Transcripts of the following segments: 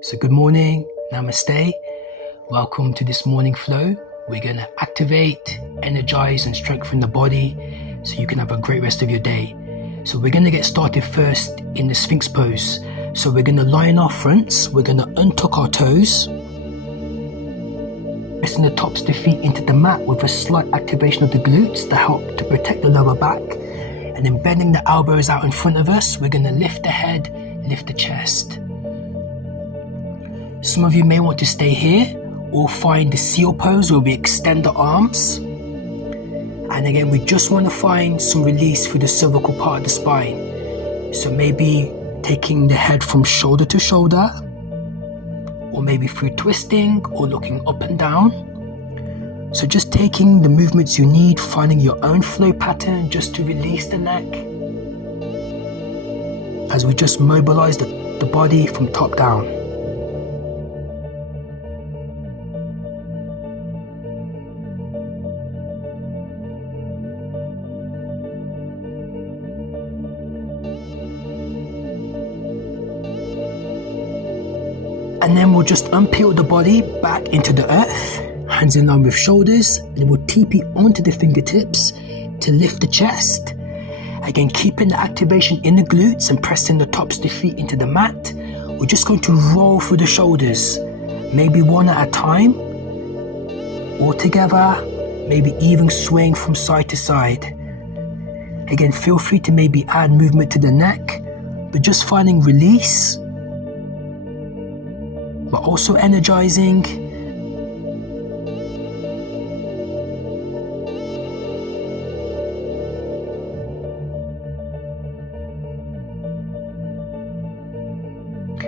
So good morning, namaste. Welcome to this morning flow. We're going to activate, energize and strengthen the body so you can have a great rest of your day. So we're going to get started first in the Sphinx pose. So we're going to lie on our fronts, we're going to untuck our toes, pressing the tops of the feet into the mat with a slight activation of the glutes to help to protect the lower back. And then bending the elbows out in front of us, we're going to lift the head, lift the chest. Some of you may want to stay here or find the seal pose where we extend the arms. And again, we just want to find some release through the cervical part of the spine. So maybe taking the head from shoulder to shoulder, or maybe through twisting or looking up and down. So just taking the movements you need, finding your own flow pattern just to release the neck as we just mobilize the body from top down. And then we'll just unpeel the body back into the earth, hands in line with shoulders, and we'll TP onto the fingertips to lift the chest. Again, keeping the activation in the glutes and pressing the tops of the feet into the mat. We're just going to roll through the shoulders, maybe one at a time, or together, maybe even swaying from side to side. Again, feel free to maybe add movement to the neck, but just finding release, but also energizing.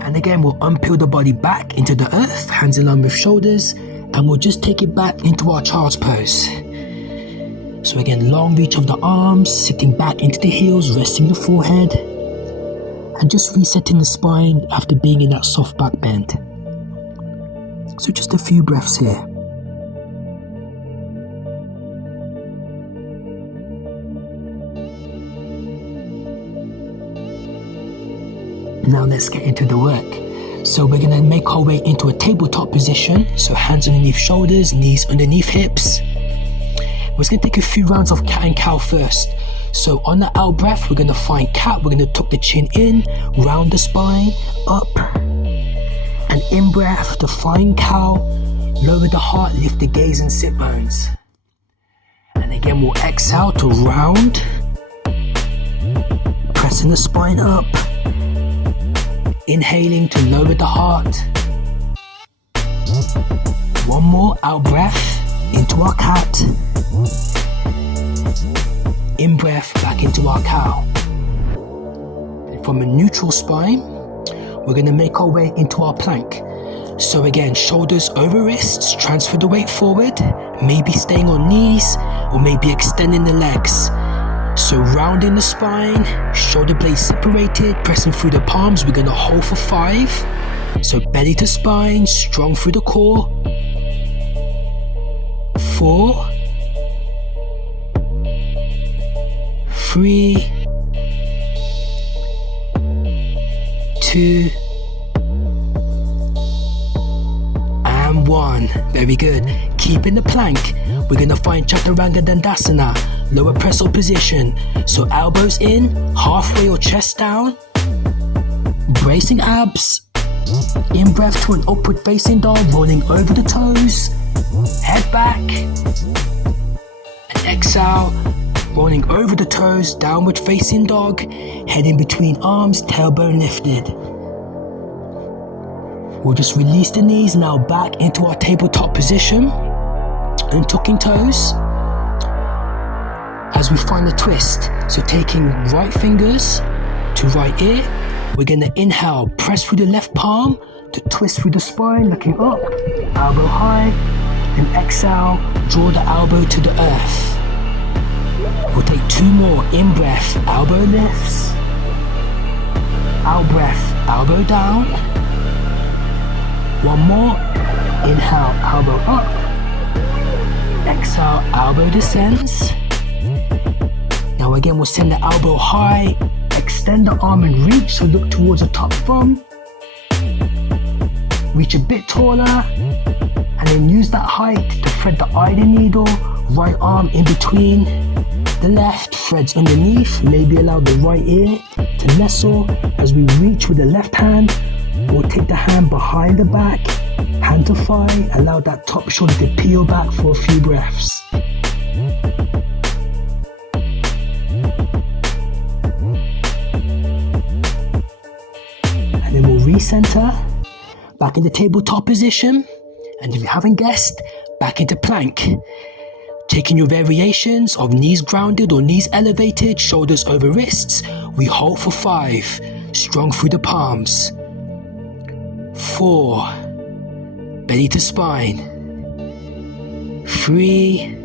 And again, we'll unpeel the body back into the earth, hands in line with shoulders, and we'll just take it back into our child's pose. So again, long reach of the arms, sitting back into the heels, resting the forehead, and just resetting the spine after being in that soft back bend. So just a few breaths here. Now let's get into the work. So we're going to make our way into a tabletop position. So hands underneath shoulders, knees underneath hips. We're just going to take a few rounds of cat and cow first. So on the out breath, we're going to find cat. We're going to tuck the chin in, round the spine, up. And in breath, to find cow, lower the heart, lift the gaze and sit bones. And again, we'll exhale to round, pressing the spine up, inhaling to lower the heart. One more out breath into our cat, in breath back into our cow. And from a neutral spine, we're going to make our way into our plank. So again, shoulders over wrists, transfer the weight forward, maybe staying on knees or maybe extending the legs. So rounding the spine, shoulder blades separated, pressing through the palms. We're going to hold for 5. So belly to spine, strong through the core. 4, 3, 2, and 1. Very good. Keeping the plank, we're going to find Chaturanga Dandasana, lower press up position. So elbows in, halfway or chest down, bracing abs. In breath to an upward facing dog, rolling over the toes, head back, and exhale, rolling over the toes, downward facing dog, head in between arms, tailbone lifted. We'll just release the knees now back into our tabletop position, untucking toes as we find the twist. So taking right fingers to right ear, we're going to inhale, press through the left palm to twist through the spine, looking up, elbow high, and exhale, draw the elbow to the earth. We'll take 2 more. In breath, elbow lifts, out breath, elbow down. 1 more. Inhale, elbow up. Exhale, elbow descends. Now again, we'll send the elbow high, extend the arm and reach, so look towards the top thumb. reach a bit taller, and then use that height to thread the iron needle, right arm in between the left, threads underneath, maybe allow the right ear to nestle. As we reach with the left hand, we'll take the hand behind the back, hand to thigh, allow that top shoulder to peel back for a few breaths. And then we'll recenter, back in the tabletop position, and if you haven't guessed, back into plank. Taking your variations of knees grounded or knees elevated, shoulders over wrists, we hold for 5, strong through the palms. 4, belly to spine. 3,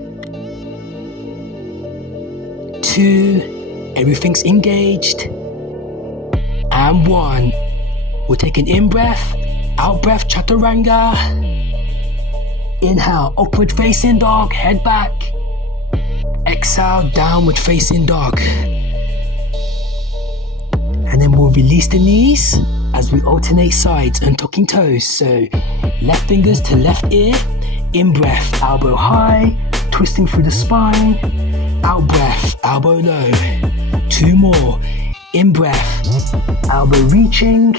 2, everything's engaged. And 1. We'll take an in-breath, out-breath, chaturanga. Inhale, upward facing dog, head back. Exhale, downward facing dog. And then we'll release the knees as we alternate sides and tucking toes. So left fingers to left ear, in breath, elbow high, twisting through the spine. Out breath, elbow low. 2 more. In breath, elbow reaching.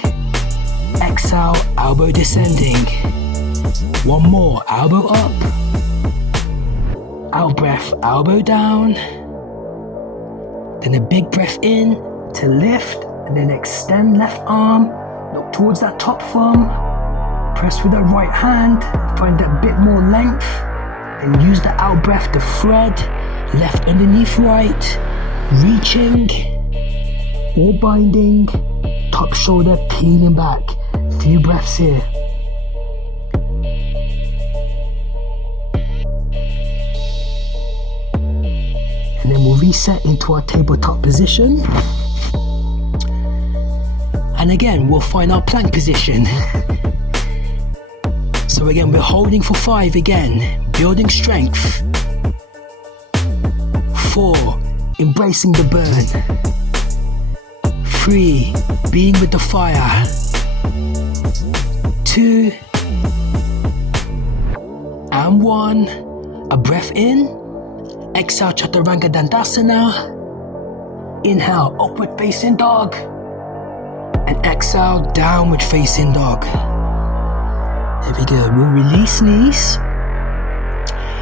Exhale, elbow descending. 1 more, elbow up. Out breath, elbow down. Then a big breath in to lift, and then extend left arm. Look towards that top thumb. Press with the right hand, find that bit more length. And use the out breath to thread. Left underneath right. Reaching. Or binding. Top shoulder peeling back. Few breaths here. And then we'll reset into our tabletop position. And again, we'll find our plank position. So again, we're holding for 5 again, building strength. 4, embracing the burn. 3, being with the fire. 2, and 1, a breath in. Exhale, chaturanga dandasana. Inhale, upward facing dog. And exhale, downward facing dog. There we go. We'll release knees.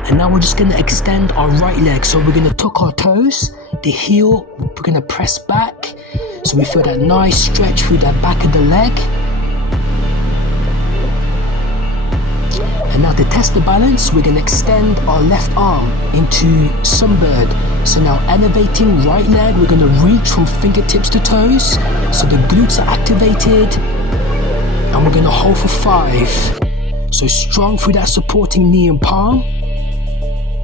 And now we're just going to extend our right leg. So we're going to tuck our toes. The heel, we're going to press back. So we feel that nice stretch through that back of the leg. And now to test the balance, we're going to extend our left arm into sunbird. So now elevating right leg, we're going to reach from fingertips to toes. So the glutes are activated. And we're going to hold for 5. So strong through that supporting knee and palm.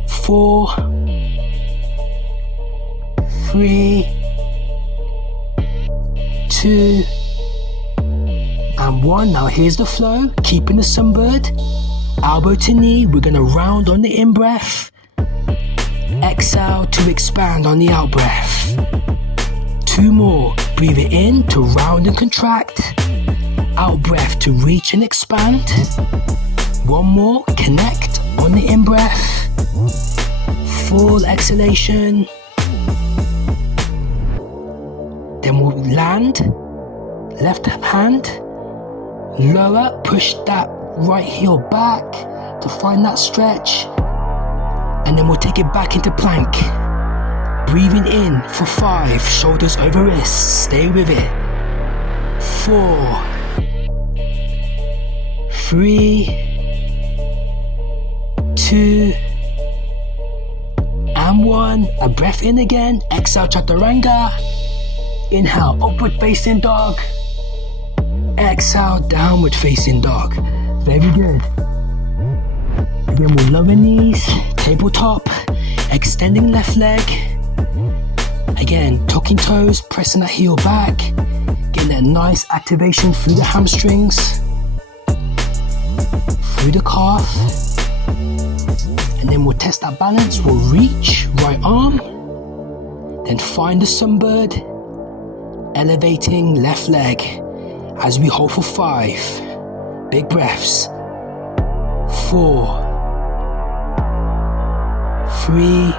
4, 3, 2, and 1. Now here's the flow, keeping the sunbird. Elbow to knee, we're going to round on the in-breath. Exhale to expand on the out-breath. 2 more, breathe it in to round and contract. Out-breath to reach and expand. 1 more, connect on the in-breath. Full exhalation. Then we'll land, left hand, lower, push that right heel back to find that stretch. And then we'll take it back into plank. Breathing in for 5, shoulders over wrists, stay with it. 4, 3, 2, and 1. A breath in again. Exhale, chaturanga. Inhale, upward facing dog. Exhale, downward facing dog. Very good. Again, we'll lower knees, tabletop, extending left leg. Again, tucking toes, pressing that heel back, getting that nice activation through the hamstrings, through the calf. And then we'll test that balance. We'll reach, right arm, then find the sunbird, elevating left leg as we hold for 5, Big breaths. 4, 3,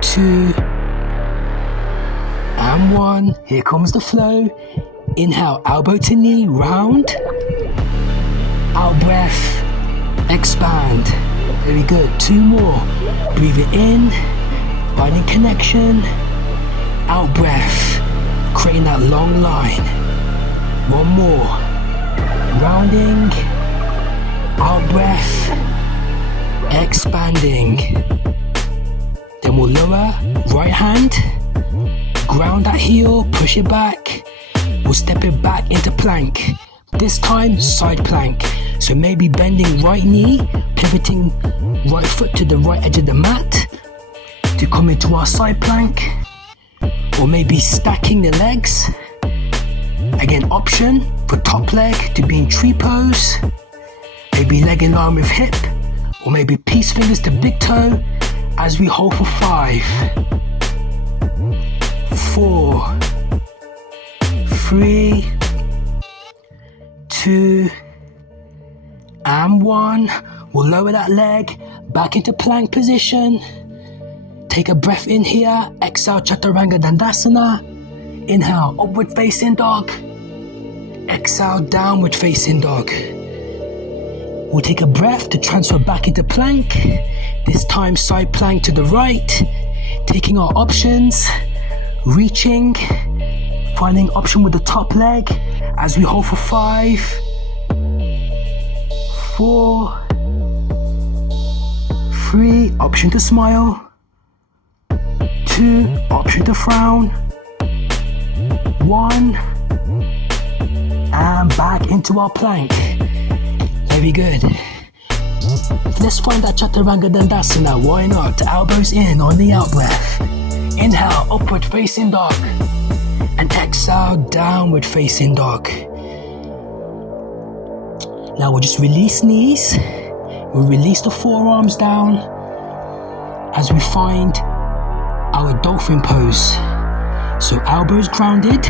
2, and 1. Here comes the flow. Inhale, elbow to knee, round. Out breath, expand. Very good. 2 more. Breathe it in, finding connection. Out breath, creating that long line. 1 more. Rounding. Out breath, expanding. Then we'll lower, right hand. Ground that heel, push it back. We'll step it back into plank. This time, side plank. So maybe bending right knee, pivoting right foot to the right edge of the mat to come into our side plank. Or maybe stacking the legs. Again, option for top leg to be in tree pose. Maybe leg in line with hip. Or maybe peace fingers to big toe as we hold for 5, 4, 3, 2, and 1. We'll lower that leg back into plank position. Take a breath in here. Exhale, Chaturanga Dandasana. Inhale, upward facing dog. Exhale, downward facing dog. We'll take a breath to transfer back into plank. This time, side plank to the right. Taking our options. Reaching. Finding option with the top leg as we hold for 5, 4, 3, option to smile. 2, option to frown. 1, and back into our plank. Very good. Let's find that Chaturanga Dandasana. Why not? Elbows in on the out breath. Inhale, upward facing dog. And exhale, downward facing dog. Now we'll just release knees. We'll release the forearms down as we find our dolphin pose. So elbows grounded.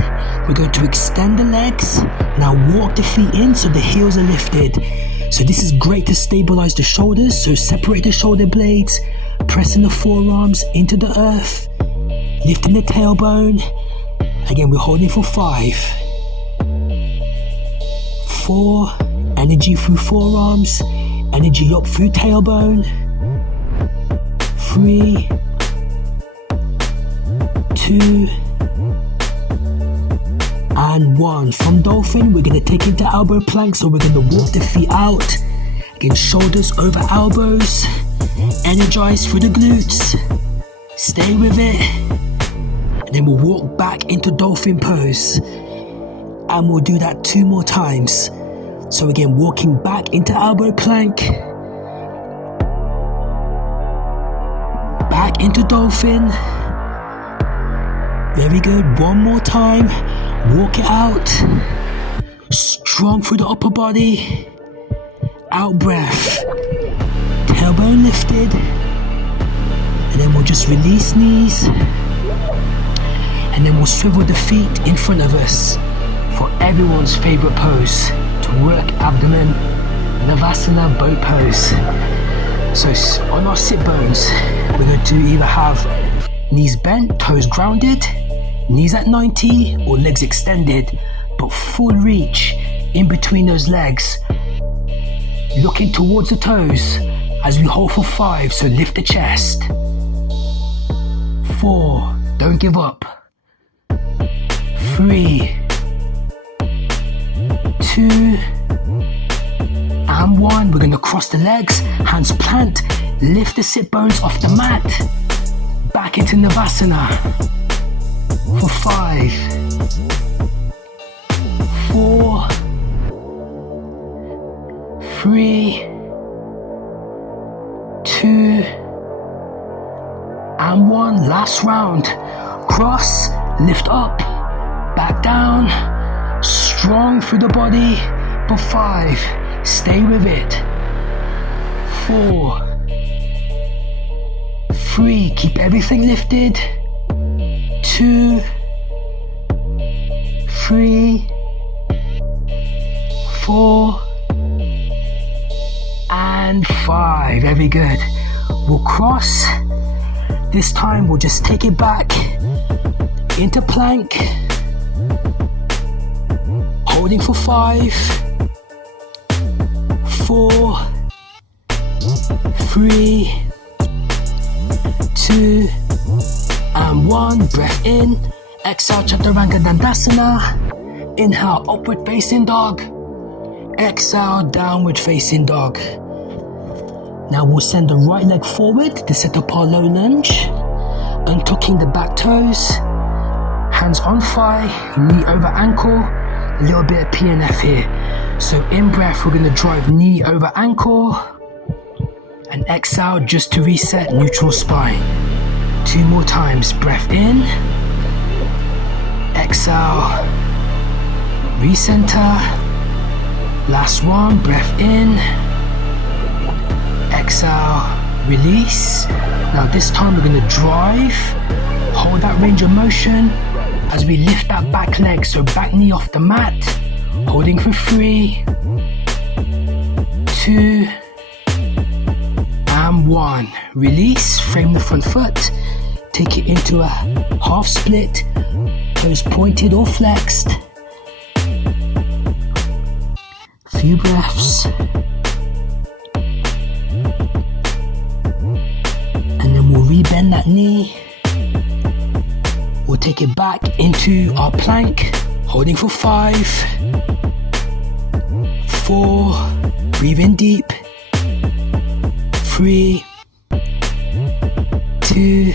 We're going to extend the legs. Now walk the feet in so the heels are lifted. So this is great to stabilize the shoulders. So separate the shoulder blades. Pressing the forearms into the earth. Lifting the tailbone. Again, we're holding for 5, 4, energy through forearms, energy up through tailbone. 3, 2, and 1. From dolphin, we're going to take into elbow plank, so we're going to walk the feet out. Again, shoulders over elbows. Energize through the glutes. Stay with it. Then we'll walk back into dolphin pose. And we'll do that 2 more times. So again, walking back into elbow plank. Back into dolphin. Very good. 1 more time. Walk it out. Strong through the upper body. Out breath. Tailbone lifted. And then we'll just release knees. And then we'll swivel the feet in front of us for everyone's favorite pose to work abdomen, Navasana boat pose. So on our sit bones, we're going to either have knees bent, toes grounded, knees at 90 or legs extended, but full reach in between those legs. Looking towards the toes as we hold for 5, so lift the chest. 4, don't give up. 3, 2, and 1. We're going to cross the legs, hands plant, lift the sit bones off the mat, back into Navasana for 5, 4, 3, 2, and 1. Last round. Cross, lift up, back down, strong through the body for 5. Stay with it. 4, 3, keep everything lifted. 2, 3, 4 and 5. Very good. We'll cross. This time we'll just take it back into plank, holding for 5, 4, 3, 2 and 1. Breath in. Exhale, Chaturanga Dandasana. Inhale, upward facing dog. Exhale, downward facing dog. Now we'll send the right leg forward to set up our low lunge, untucking the back toes, hands on thigh, knee over ankle, a little bit of PNF here. So in breath, we're going to drive knee over ankle, and exhale just to reset neutral spine. 2 more times. Breath in, exhale, recenter. Last one. Breath in, exhale, release. Now this time we're going to drive, hold that range of motion as we lift that back leg. So back knee off the mat, holding for 3, 2 and 1. Release, frame the front foot, take it into a half split, toes pointed or flexed. Few breaths. We'll rebend that knee. We'll take it back into our plank, holding for 5, 4, breathe in deep, 3, 2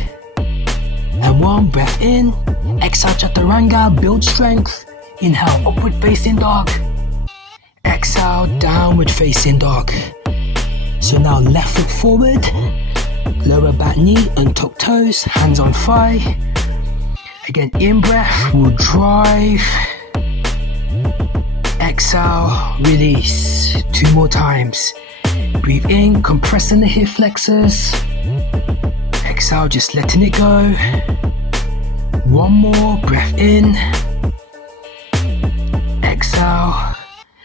and 1. Breath in. Exhale, Chaturanga, build strength. Inhale, upward facing dog. Exhale, downward facing dog. So now left foot forward, lower back knee, untuck toes, hands on thigh. Again, in breath, we'll drive. Exhale, release. 2 more times. Breathe in, compressing the hip flexors. Exhale, just letting it go. 1 more, breath in. Exhale.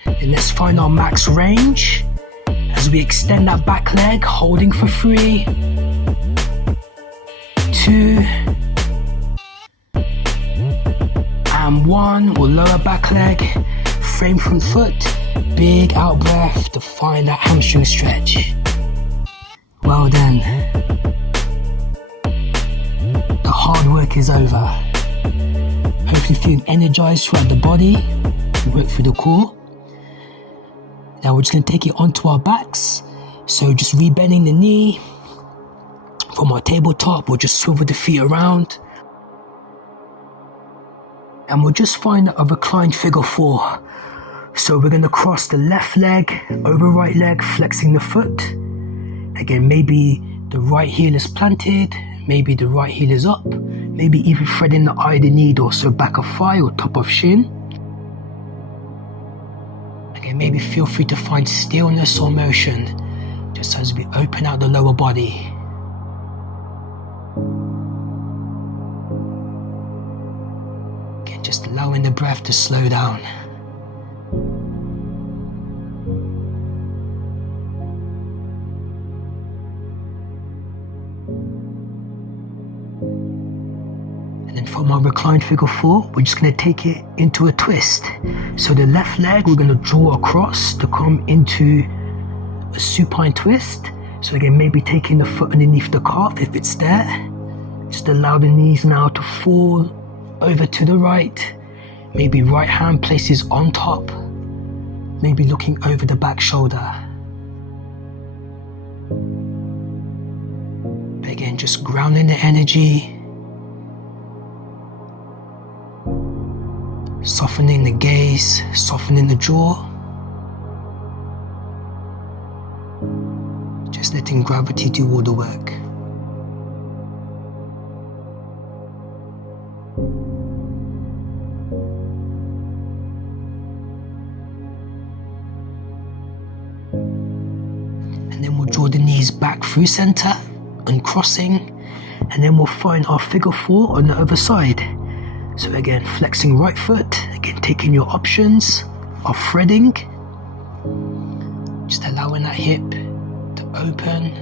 And let's find our max range as we extend that back leg, holding for 3, 2 and 1. We'll lower back leg, frame front foot, big out breath to find that hamstring stretch. Well done. The hard work is over. Hopefully feeling energized throughout the body. Work through the core. Now we're just going to take it onto our backs. So just rebending the knee. From our tabletop, we'll just swivel the feet around. And we'll just find a reclined figure 4. So we're going to cross the left leg over right leg, flexing the foot. Again, maybe the right heel is planted, maybe the right heel is up, maybe even threading the eye of the needle, so back of thigh or top of shin. Again, maybe feel free to find stillness or motion, just as we open out the lower body. Again, just allowing the breath to slow down. From our reclined figure 4, we're just going to take it into a twist. So the left leg, we're going to draw across to come into a supine twist. So again, maybe taking the foot underneath the calf if it's there. Just allow the knees now to fall over to the right. Maybe right hand places on top. Maybe looking over the back shoulder. But again, just grounding the energy. Softening the gaze, softening the jaw. Just letting gravity do all the work. And then we'll draw the knees back through center, uncrossing, and then we'll find our figure 4 on the other side. So again, flexing right foot, again taking your options of threading, Just allowing that hip to open.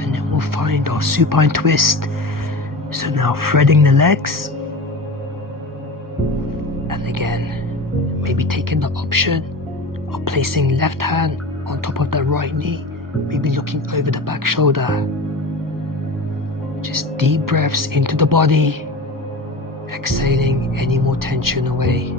And then we'll find our supine twist. So now threading the legs, and again maybe taking the option of placing left hand on top of the right knee, maybe looking over the back shoulder. Just deep breaths into the body, exhaling any more tension away.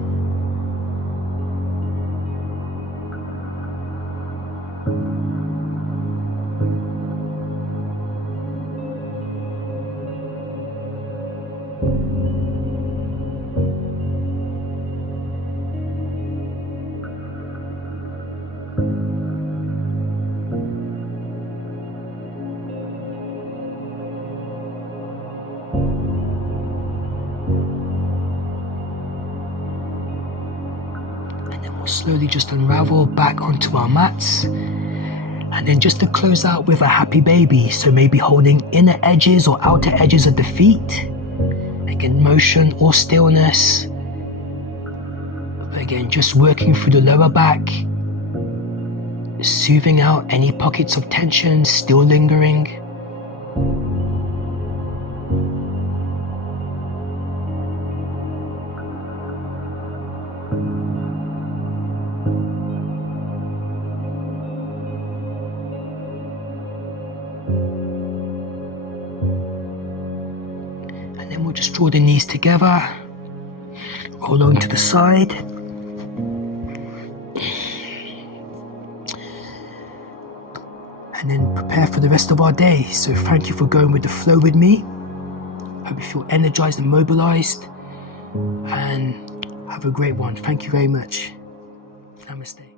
We'll slowly just unravel back onto our mats, and then just to close out with a happy baby, so maybe holding inner edges or outer edges of the feet, again motion or stillness, again just working through the lower back, soothing out any pockets of tension still lingering. Then we'll just draw the knees together, roll on to the side. And then prepare for the rest of our day. So thank you for going with the flow with me. Hope you feel energized and mobilized. And have a great one. Thank you very much. Namaste.